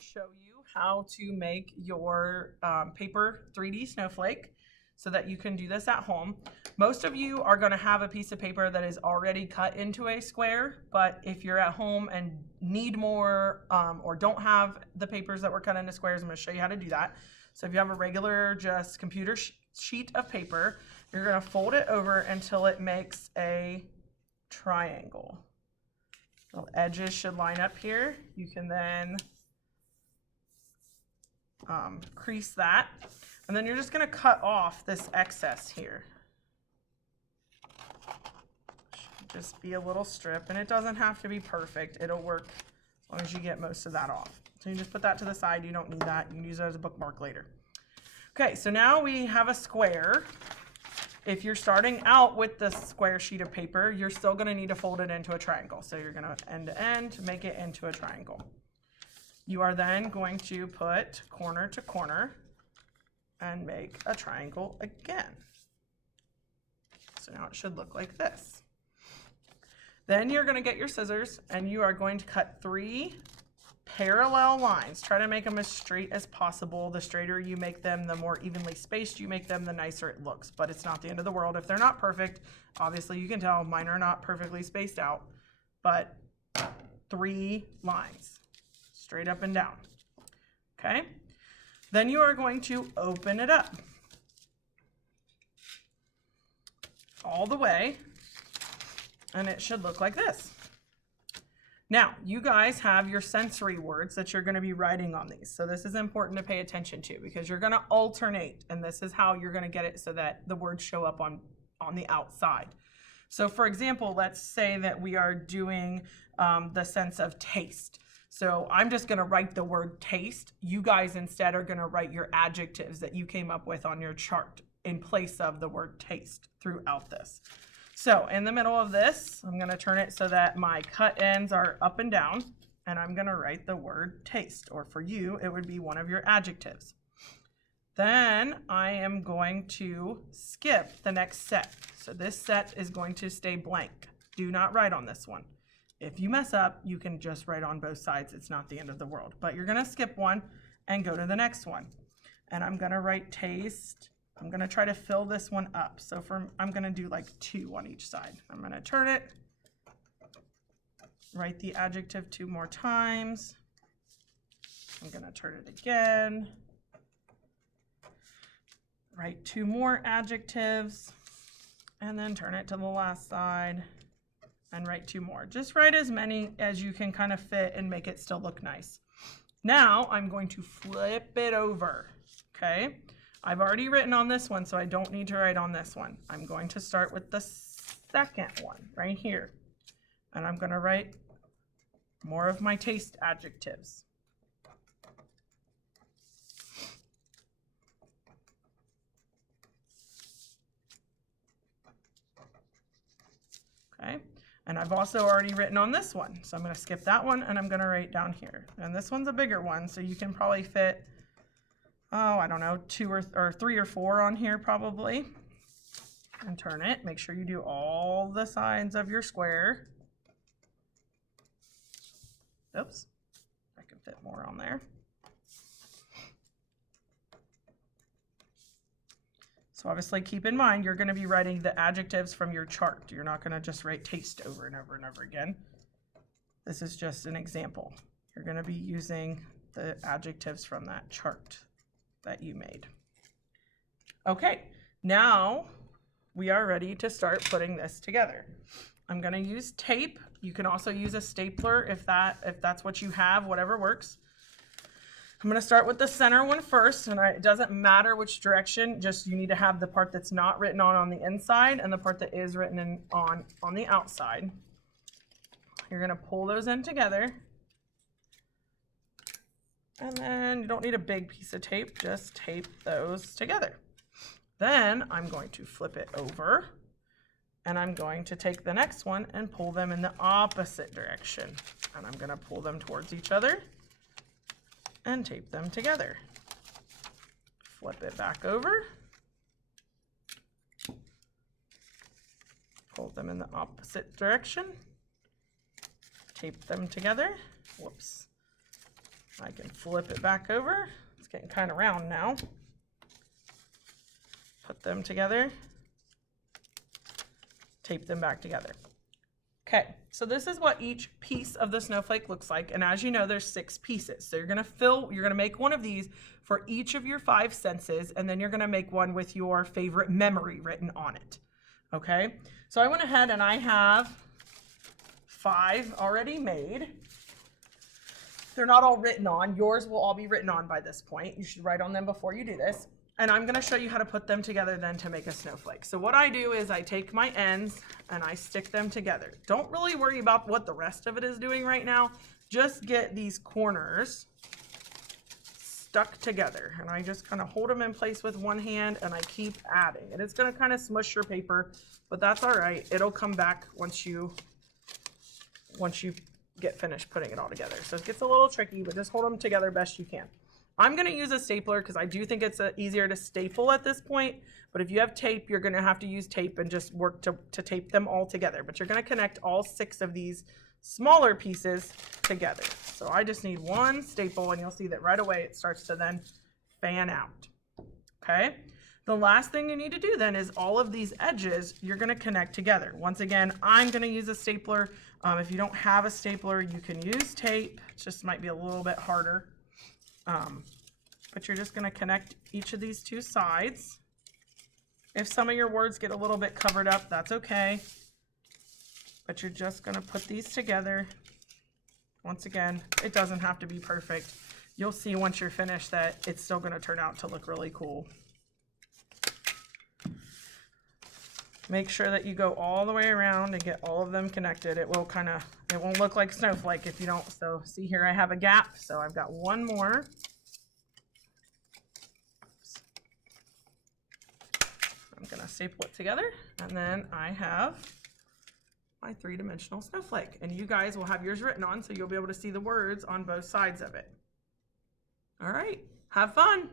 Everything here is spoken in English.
show you how to make your paper 3D snowflake so that you can do this at home. Most of you are going to have a piece of paper that is already cut into a square, but if you're at home and need more or don't have the papers that were cut into squares, I'm going to show you how to do that. So if you have a regular just computer sheet of paper, you're going to fold it over until it makes a triangle. The edges should line up here. You can then crease that, and then you're just going to cut off this excess here. Should just be a little strip, and it doesn't have to be perfect. It'll work as long as you get most of that off. So you just put that to the side. You don't need that. You can use it as a bookmark later. Okay, so now we have a square. If you're starting out with the square sheet of paper, you're still going to need to fold it into a triangle. So you're going to end to end make it into a triangle. You are then going to put corner to corner and make a triangle again. So now it should look like this. Then you're going to get your scissors and you are going to cut 3 parallel lines. Try to make them as straight as possible. The straighter you make them, the more evenly spaced you make them, the nicer it looks. But it's not the end of the world if they're not perfect. Obviously, you can tell mine are not perfectly spaced out, but 3 lines, straight up and down. Okay? Then you are going to open it up all the way, and it should look like this. Now, you guys have your sensory words that you're going to be writing on these. So this is important to pay attention to because you're going to alternate, and this is how you're going to get it so that the words show up on the outside. So for example, let's say that we are doing the sense of taste. So I'm just going to write the word taste. You guys instead are going to write your adjectives that you came up with on your chart in place of the word taste throughout this. So in the middle of this, I'm going to turn it so that my cut ends are up and down, and I'm going to write the word taste, or for you, it would be one of your adjectives. Then I am going to skip the next set. So this set is going to stay blank. Do not write on this one. If you mess up, you can just write on both sides. It's not the end of the world. But you're going to skip one and go to the next one. And I'm going to write taste. I'm going to try to fill this one up. So I'm going to do like 2 on each side. I'm going to turn it, write the adjective 2 more times. I'm going to turn it again, write 2 more adjectives, and then turn it to the last side and write 2 more. Just write as many as you can kind of fit and make it still look nice. Now I'm going to flip it over, okay? I've already written on this one, so I don't need to write on this one. I'm going to start with the second one right here. And I'm going to write more of my taste adjectives. Okay, and I've also already written on this one. So I'm going to skip that one and I'm going to write down here. And this one's a bigger one, so you can probably fit I don't know, 2 or 3 or 4 on here probably. And turn it. Make sure you do all the sides of your square. Oops, I can fit more on there. So obviously keep in mind, you're going to be writing the adjectives from your chart. You're not going to just write taste over and over and over again. This is just an example. You're going to be using the adjectives from that chart that you made. Okay, now we are ready to start putting this together. I'm going to use tape. You can also use a stapler if that's what you have, whatever works. I'm going to start with the center one first, and it doesn't matter which direction, just you need to have the part that's not written on the inside and the part that is written on the outside. You're going to pull those in together. And then you don't need a big piece of tape, just tape those together. Then I'm going to flip it over, and I'm going to take the next one and pull them in the opposite direction. And I'm going to pull them towards each other and tape them together. Flip it back over, pull them in the opposite direction, tape them together. Whoops. I can flip it back over. It's getting kind of round now. Put them together. Tape them back together. Okay, so this is what each piece of the snowflake looks like. And as you know, there's 6 pieces. So you're gonna make one of these for each of your 5 senses, and then you're gonna make one with your favorite memory written on it. Okay, so I went ahead and I have 5 already made. They're not all written on. Yours will all be written on by this point. You should write on them before you do this. And I'm gonna show you how to put them together then to make a snowflake. So what I do is I take my ends and I stick them together. Don't really worry about what the rest of it is doing right now. Just get these corners stuck together. And I just kind of hold them in place with one hand and I keep adding. And it's gonna kind of smush your paper, but that's all right. It'll come back once you get finished putting it all together. So it gets a little tricky, but just hold them together best you can. I'm going to use a stapler because I do think it's easier to staple at this point, but if you have tape, you're going to have to use tape and just work to tape them all together. But you're going to connect all 6 of these smaller pieces together. So I just need one staple, and you'll see that right away it starts to then fan out. Okay? The last thing you need to do then is all of these edges you're going to connect together. Once again, I'm going to use a stapler. If you don't have a stapler, you can use tape. It just might be a little bit harder. But you're just going to connect each of these 2 sides. If some of your words get a little bit covered up, that's okay. But you're just going to put these together. Once again, it doesn't have to be perfect. You'll see once you're finished that it's still going to turn out to look really cool. Make sure that you go all the way around and get all of them connected. It won't look like snowflake if you don't. So see here, I have a gap. So I've got one more. I'm gonna staple it together. And then I have my 3-dimensional snowflake. And you guys will have yours written on, so you'll be able to see the words on both sides of it. All right, have fun.